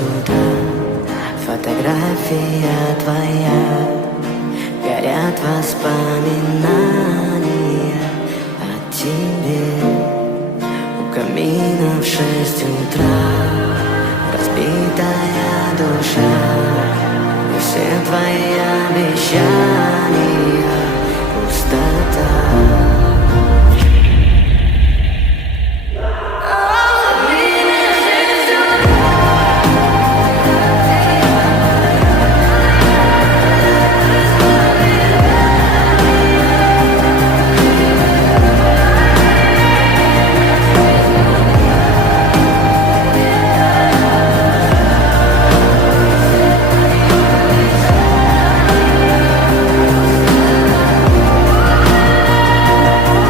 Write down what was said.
утра, фотография твоя, горят воспоминания о тебе. У камина в 6 утра разбитая душа, и все твои обещания